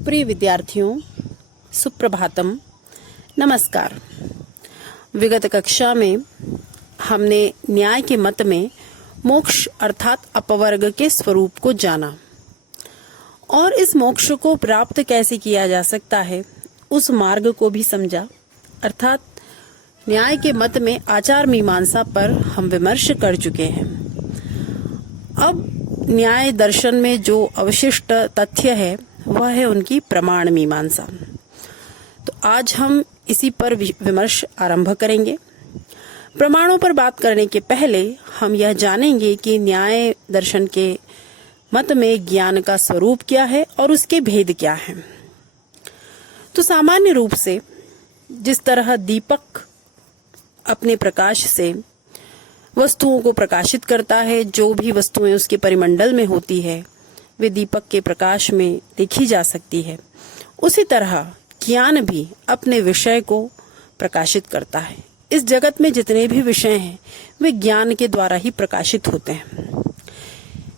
प्रिय विद्यार्थियों, सुप्रभातम, नमस्कार। विगत कक्षा में हमने न्याय के मत में मोक्ष अर्थात अपवर्ग के स्वरूप को जाना और इस मोक्ष को प्राप्त कैसे किया जा सकता है उस मार्ग को भी समझा। अर्थात न्याय के मत में आचार मीमांसा पर हम विमर्श कर चुके हैं। अब न्याय दर्शन में जो अवशिष्ट तथ्य है वह है उनकी प्रमाण मीमांसा। तो आज हम इसी पर विमर्श आरंभ करेंगे। प्रमाणों पर बात करने के पहले हम यह जानेंगे कि न्याय दर्शन के मत में ज्ञान का स्वरूप क्या है और उसके भेद क्या हैं। तो सामान्य रूप से जिस तरह दीपक अपने प्रकाश से वस्तुओं को प्रकाशित करता है, जो भी वस्तुएं उसके परिमंडल में होती है वे दीपक के प्रकाश में देखी जा सकती है, उसी तरह ज्ञान भी अपने विषय को प्रकाशित करता है। इस जगत में जितने भी विषय हैं वे ज्ञान के द्वारा ही प्रकाशित होते हैं।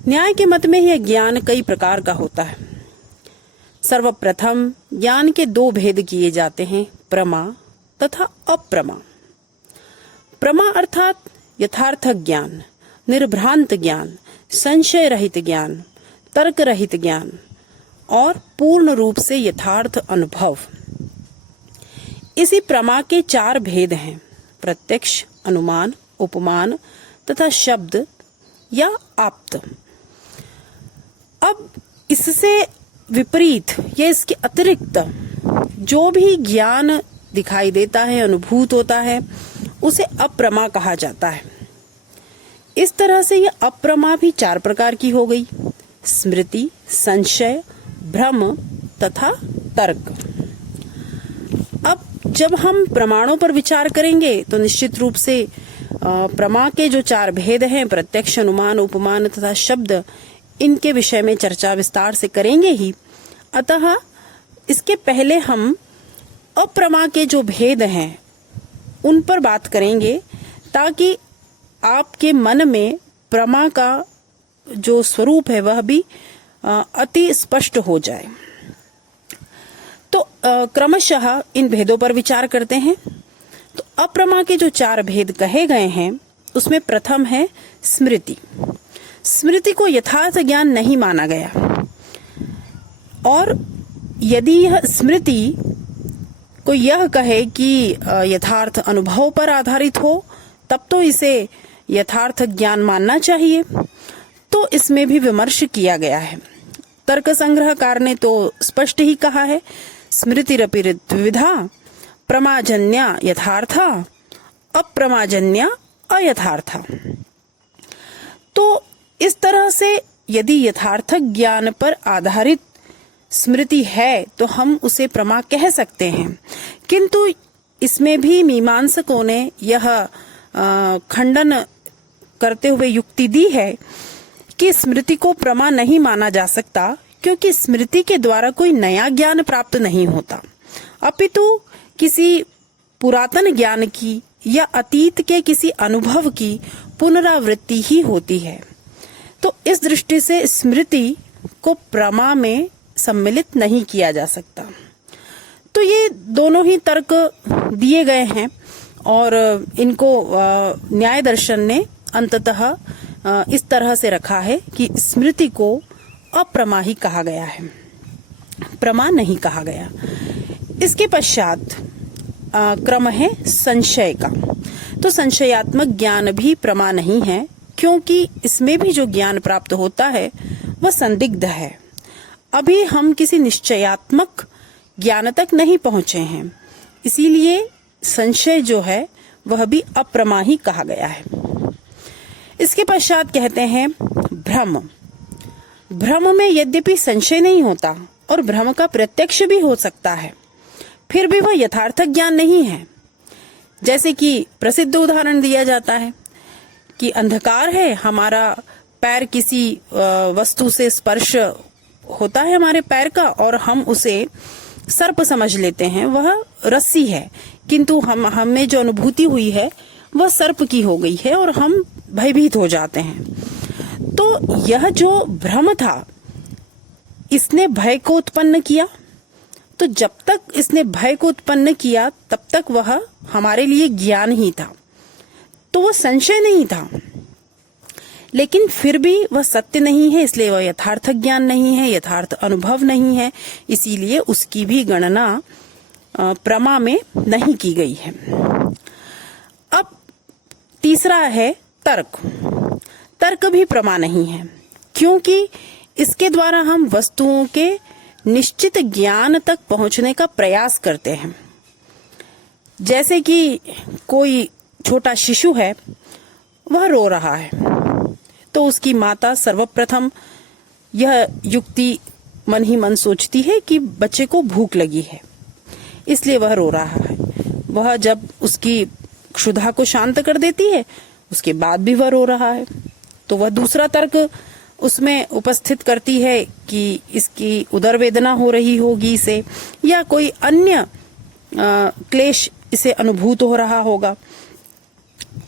न्याय के मत में यह ज्ञान कई प्रकार का होता है। सर्वप्रथम ज्ञान के दो भेद किए जाते हैं, प्रमा तथा अप्रमा। प्रमा अर्थात यथार्थ ज्ञान, निर्भ्रांत ज्ञान, संशय रहित ज्ञान, तर्क रहित ज्ञान और पूर्ण रूप से यथार्थ अनुभव। इसी प्रमा के चार भेद हैं, प्रत्यक्ष, अनुमान, उपमान तथा शब्द या आप्त। अब इससे विपरीत या इसके अतिरिक्त जो भी ज्ञान दिखाई देता है, अनुभूत होता है, उसे अप्रमा कहा जाता है। इस तरह से यह अप्रमा भी चार प्रकार की हो गई: स्मृति, संशय, भ्रम तथा तर्क। अब जब हम प्रमाणों पर विचार करेंगे तो निश्चित रूप से प्रमा के जो चार भेद हैं, प्रत्यक्ष, अनुमान, उपमान तथा शब्द, इनके विषय में चर्चा विस्तार से करेंगे ही। अतः इसके पहले हम अप्रमा के जो भेद हैं उन पर बात करेंगे, ताकि आपके मन में प्रमा का जो स्वरूप है वह भी अति स्पष्ट हो जाए। तो क्रमशः इन भेदों पर विचार करते हैं। तो अप्रमा के जो चार भेद कहे गए हैं उसमें प्रथम है स्मृति। स्मृति को यथार्थ ज्ञान नहीं माना गया, और यदि यह स्मृति को यह कहे कि यथार्थ अनुभव पर आधारित हो तब तो इसे यथार्थ ज्ञान मानना चाहिए। तो इसमें भी विमर्श किया गया है। तर्क संग्रहकार ने तो स्पष्ट ही कहा है, स्मृतिरपि द्विविधा, प्रमाजन्या यथार्था, अप्रमाजन्या अयथार्था। तो इस तरह से यदि यथार्थ ज्ञान पर आधारित स्मृति है तो हम उसे प्रमा कह सकते हैं, किंतु इसमें भी मीमांसकों ने यह खंडन करते हुए युक्ति दी है कि स्मृति को प्रमा नहीं माना जा सकता, क्योंकि स्मृति के द्वारा कोई नया ज्ञान प्राप्त नहीं होता, अपितु किसी पुरातन ज्ञान की या अतीत के किसी अनुभव की पुनरावृत्ति ही होती है। तो इस दृष्टि से स्मृति को प्रमा में सम्मिलित नहीं किया जा सकता। तो ये दोनों ही तर्क दिए गए हैं और इनको न्याय दर्शन ने अंततः इस तरह से रखा है कि स्मृति को अप्रमा ही कहा गया है, प्रमा नहीं कहा गया। इसके पश्चात क्रम है संशय का। तो संशयात्मक ज्ञान भी प्रमा नहीं है, क्योंकि इसमें भी जो ज्ञान प्राप्त होता है वह संदिग्ध है। अभी हम किसी निश्चयात्मक ज्ञान तक नहीं पहुंचे हैं, इसीलिए संशय जो है वह भी अप्रमा ही कहा गया है। इसके पश्चात कहते हैं भ्रम। भ्रम में यद्यपि संशय नहीं होता और भ्रम का प्रत्यक्ष भी हो सकता है, फिर भी वह यथार्थ ज्ञान नहीं है। जैसे कि प्रसिद्ध उदाहरण दिया जाता है कि अंधकार है, हमारा पैर किसी वस्तु से स्पर्श होता है हमारे पैर का और हम उसे सर्प समझ लेते हैं, वह रस्सी है, किंतु हमें जो अनुभूति हुई है वह सर्प की हो गई है और हम भयभीत हो जाते हैं। तो यह जो भ्रम था इसने भय को उत्पन्न किया, तो जब तक इसने भय को उत्पन्न किया तब तक वह हमारे लिए ज्ञान ही था, तो वह संशय नहीं था। लेकिन फिर भी वह सत्य नहीं है, इसलिए वह यथार्थ ज्ञान नहीं है, यथार्थ अनुभव नहीं है, इसीलिए उसकी भी गणना प्रमा में नहीं की गई है। अब तीसरा है तर्क। तर्क भी प्रमा नहीं है, क्योंकि इसके द्वारा हम वस्तुओं के निश्चित ज्ञान तक पहुंचने का प्रयास करते हैं। जैसे कि कोई छोटा शिशु है, वह रो रहा है, तो उसकी माता सर्वप्रथम यह युक्ति मन ही मन सोचती है कि बच्चे को भूख लगी है, इसलिए वह रो रहा है। वह जब उसकी क्षुधा को शांत कर देती है, उसके बाद भी वह रो रहा है, तो वह दूसरा तर्क उसमें उपस्थित करती है कि इसकी उदर वेदना हो रही होगी इसे, या कोई अन्य क्लेश इसे अनुभूत हो रहा होगा।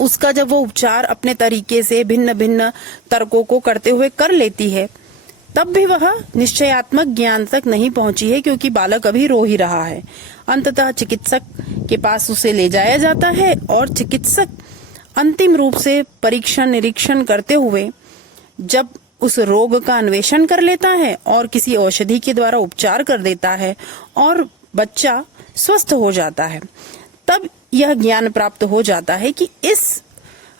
उसका जब वो उपचार अपने तरीके से भिन्न भिन्न तर्कों को करते हुए कर लेती है, तब भी वह निश्चयात्मक ज्ञान तक नहीं पहुंची है, क्योंकि बालक अभी रो ही रहा है। अंततः चिकित्सक के पास उसे ले जाया जाता है और चिकित्सक अंतिम रूप से परीक्षण निरीक्षण करते हुए जब उस रोग का अन्वेषण कर लेता है और किसी औषधि के द्वारा उपचार कर देता है और बच्चा स्वस्थ हो जाता है, तब यह ज्ञान प्राप्त हो जाता है कि इस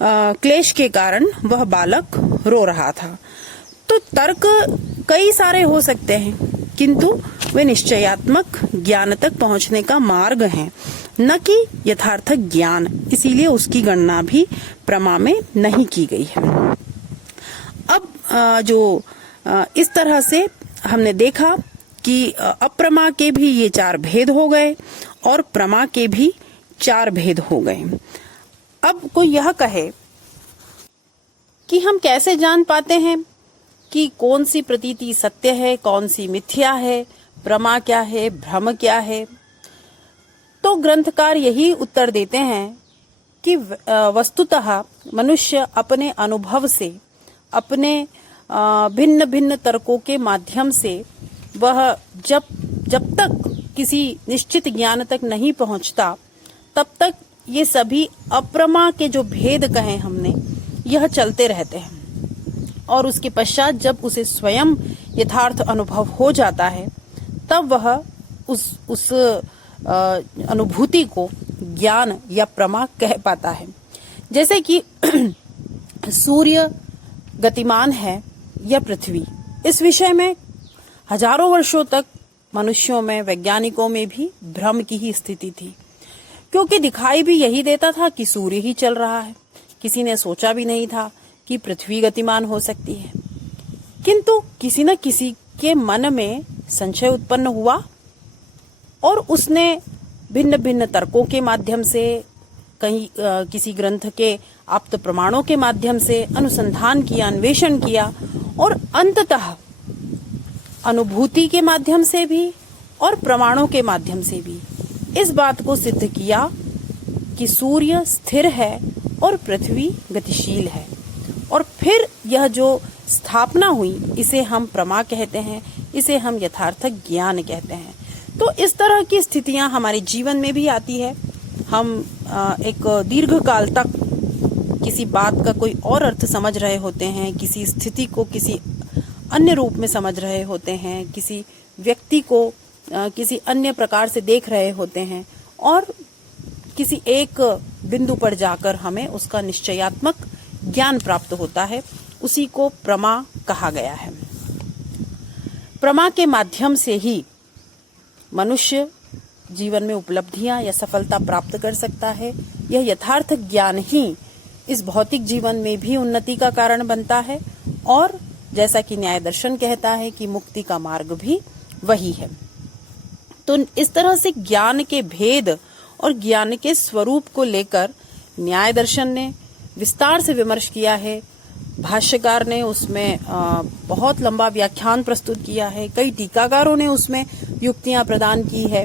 क्लेश के कारण वह बालक रो रहा था। तो तर्क कई सारे हो सकते हैं, किंतु वे निश्चयात्मक ज्ञान तक पहुंचने का मार्ग हैं, न कि यथार्थ ज्ञान। इसीलिए उसकी गणना भी प्रमा में नहीं की गई है। अब इस तरह से हमने देखा कि अप्रमा के भी ये 4 भेद हो गए और प्रमा के भी 4 भेद हो गए। अब कोई यह कहे कि हम कैसे जान पाते हैं कि कौन सी प्रतीति सत्य है, कौन सी मिथ्या है, प्रमा क्या है, भ्रम क्या है? तो ग्रंथकार यही उत्तर देते हैं कि वस्तुतः मनुष्य अपने अनुभव से, अपने भिन्न भिन्न तर्कों के माध्यम से वह जब तक किसी निश्चित ज्ञान तक नहीं पहुंचता, तब तक ये सभी अप्रमा के जो भेद कहे हमने, यह चलते रहते हैं। और उसके पश्चात जब उसे स्वयं यथार्थ अनुभव हो जाता है, तब वह उस अनुभूति को ज्ञान या प्रमा कह पाता है। जैसे कि सूर्य गतिमान है या पृथ्वी, इस विषय में हजारों वर्षों तक मनुष्यों में, वैज्ञानिकों में भी भ्रम की ही स्थिति थी, क्योंकि दिखाई भी यही देता था कि सूर्य ही चल रहा है। किसी ने सोचा भी नहीं था कि पृथ्वी गतिमान हो सकती है। किंतु किसी न किसी के मन में संशय उत्पन्न हुआ और उसने भिन्न भिन्न तर्कों के माध्यम से, किसी ग्रंथ के आप्त प्रमाणों के माध्यम से अनुसंधान किया, अन्वेषण किया और अंततः अनुभूति के माध्यम से भी और प्रमाणों के माध्यम से भी इस बात को सिद्ध किया कि सूर्य स्थिर है और पृथ्वी गतिशील है। और फिर यह जो स्थापना हुई, इसे हम प्रमा कहते हैं, इसे हम यथार्थ ज्ञान कहते हैं। तो इस तरह की स्थितियां हमारे जीवन में भी आती है। हम एक दीर्घ काल तक किसी बात का कोई और अर्थ समझ रहे होते हैं, किसी स्थिति को किसी अन्य रूप में समझ रहे होते हैं, किसी व्यक्ति को किसी अन्य प्रकार से देख रहे होते हैं, और किसी एक बिंदु पर जाकर हमें उसका निश्चयात्मक ज्ञान प्राप्त होता है। उसी को प्रमा कहा गया है। प्रमा के माध्यम से ही मनुष्य जीवन में उपलब्धियां या सफलता प्राप्त कर सकता है। यह यथार्थ ज्ञान ही इस भौतिक जीवन में भी उन्नति का कारण बनता है, और जैसा कि न्याय दर्शन कहता है कि मुक्ति का मार्ग भी वही है। तो इस तरह से ज्ञान के भेद और ज्ञान के स्वरूप को लेकर न्याय दर्शन ने विस्तार से विमर्श किया है। भाष्यकार ने उसमें बहुत लंबा व्याख्यान प्रस्तुत किया है। कई टीकाकारों ने उसमें युक्तियां प्रदान की है।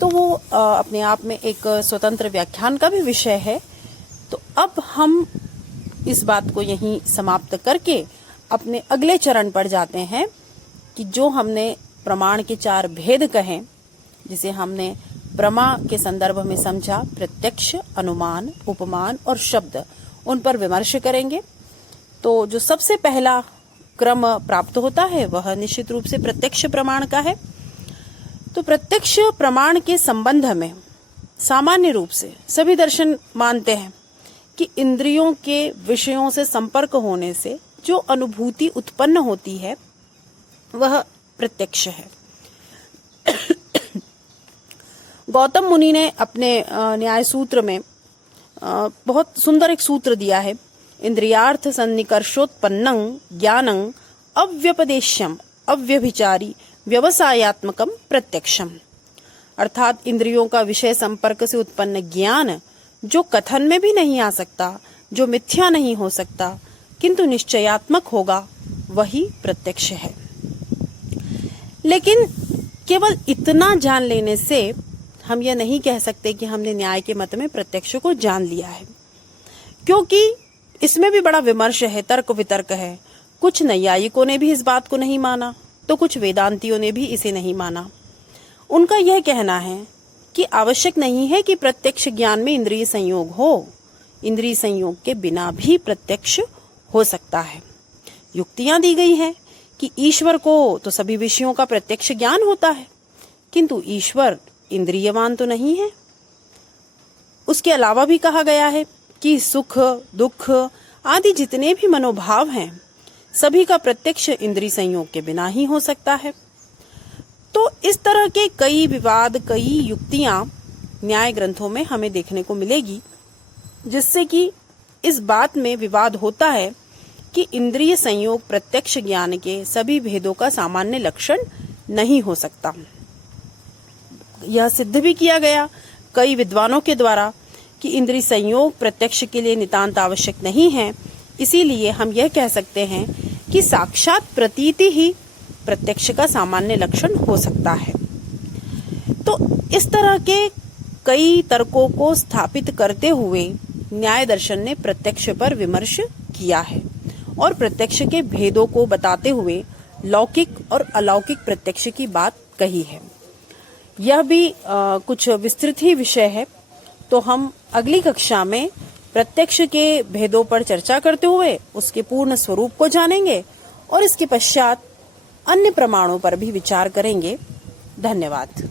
तो वो अपने आप में एक स्वतंत्र व्याख्यान का भी विषय है। तो अब हम इस बात को यहीं समाप्त करके अपने अगले चरण पर जाते हैं कि जो हमने प्रमाण के 4 भेद कहे, जिसे हमने प्रमा के संदर्भ में समझा, प्रत्यक्ष, अनुमान, उपमान और शब्द, उन पर विमर्श करेंगे। तो जो सबसे पहला क्रम प्राप्त होता है वह निश्चित रूप से प्रत्यक्ष प्रमाण का है। तो प्रत्यक्ष प्रमाण के संबंध में सामान्य रूप से सभी दर्शन मानते हैं कि इंद्रियों के विषयों से संपर्क होने से जो अनुभूति उत्पन्न होती है वह प्रत्यक्ष है। गौतम मुनि ने अपने न्याय सूत्र में बहुत सुंदर एक सूत्र दिया है, इंद्रियार्थ सन्निकर्षोत्पन्नं ज्ञानं अव्यपदेश्यम अव्यभिचारी व्यवसायात्मकम प्रत्यक्षम। अर्थात इंद्रियों का विषय संपर्क से उत्पन्न ज्ञान जो कथन में भी नहीं आ सकता, जो मिथ्या नहीं हो सकता किंतु निश्चयात्मक होगा, वही प्रत्यक्ष है। लेकिन केवल इतना जान लेने से हम यह नहीं कह सकते कि हमने न्याय के मत में प्रत्यक्ष को जान लिया है, क्योंकि इसमें भी बड़ा विमर्श है, तर्क वितर्क है। कुछ नैयायिकों ने भी इस बात को नहीं माना, तो कुछ वेदांतियों ने भी इसे नहीं माना। उनका यह कहना है कि आवश्यक नहीं है कि प्रत्यक्ष ज्ञान में इंद्रिय संयोग हो, इंद्रिय संयोग के बिना भी प्रत्यक्ष हो सकता है। युक्तियां दी गई हैं कि ईश्वर को तो सभी विषयों का प्रत्यक्ष ज्ञान होता है, किंतु ईश्वर इंद्रियवान तो नहीं है। उसके अलावा भी कहा गया है कि सुख, दुख आदि जितने भी मनोभाव हैं, सभी का प्रत्यक्ष इंद्रिय संयोग के बिना ही हो सकता है। तो इस तरह के कई विवाद, कई युक्तियां न्याय ग्रंथों में हमें देखने को मिलेगी, जिससे कि इस बात में विवाद होता है कि इंद्रिय संयोग प्रत्यक्ष ज्ञान के सभी भेदों का सामान्य लक्षण नहीं हो सकता। यह सिद्ध भी किया गया कई विद्वानों के द्वारा कि इंद्रिय संयोग प्रत्यक्ष के लिए नितांत आवश्यक नहीं है। इसीलिए हम यह कह सकते हैं कि साक्षात प्रतीति ही प्रत्यक्ष का सामान्य लक्षण हो सकता है। तो इस तरह के कई तर्कों को स्थापित करते हुए न्याय दर्शन ने प्रत्यक्ष पर विमर्श किया है और प्रत्यक्ष के भेदों को बताते हुए लौकिक और अलौकिक प्रत्यक्ष की बात कही है। यह भी कुछ विस्तृत ही विषय है, तो हम अगली कक्षा में प्रत्यक्ष के भेदों पर चर्चा करते हुए उसके पूर्ण स्वरूप को जानेंगे और इसके पश्चात अन्य प्रमाणों पर भी विचार करेंगे। धन्यवाद।